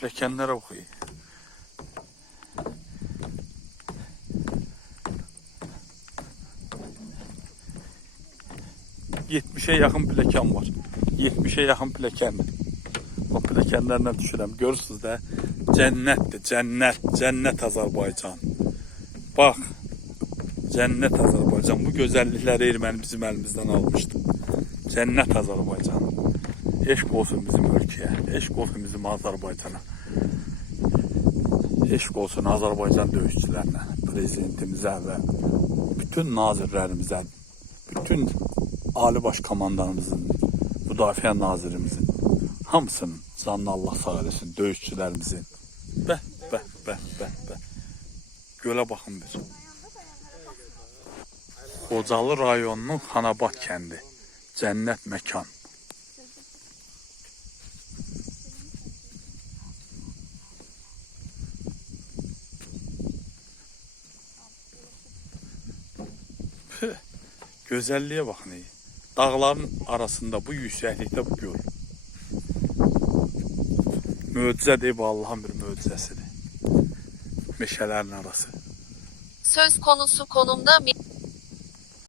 Pilləkənlərə oxuyur. %70'e yaxın pilləkən var. 70'e yaxın pilləkəndir. O pilləkənlərlə düşürəm. Görürsünüz də, cənnətdir, cənnət, cənnət Azərbaycan. Bax, cənnət Azərbaycan. Bu gözəllikləri erməni bizim əlimizdən almışdı. Cənnət Azərbaycan. Eşq olsun bizim ölkəyə, eşq olsun bizim Azərbaycana. Eşq olsun Azərbaycan döyüşçülərinə, prezidentimizə və bütün nazirlərimizə, bütün Ali Baş Komandanımızın, Müdafiə Nazirimizin, hamısının canını Allah sağ eləsin, döyüşçülərimizin. Bəh. Gölə baxın bir. Xocalı rayonunun Xanabad kəndi, cənnət məkan. Gözəlliyə baxın. Dağların arasında bu yüksəklikdə bu göl. Möcüzədir, bu Allah'ın bir möcüzəsidir. Meşələrin arası. Söz konusu konumda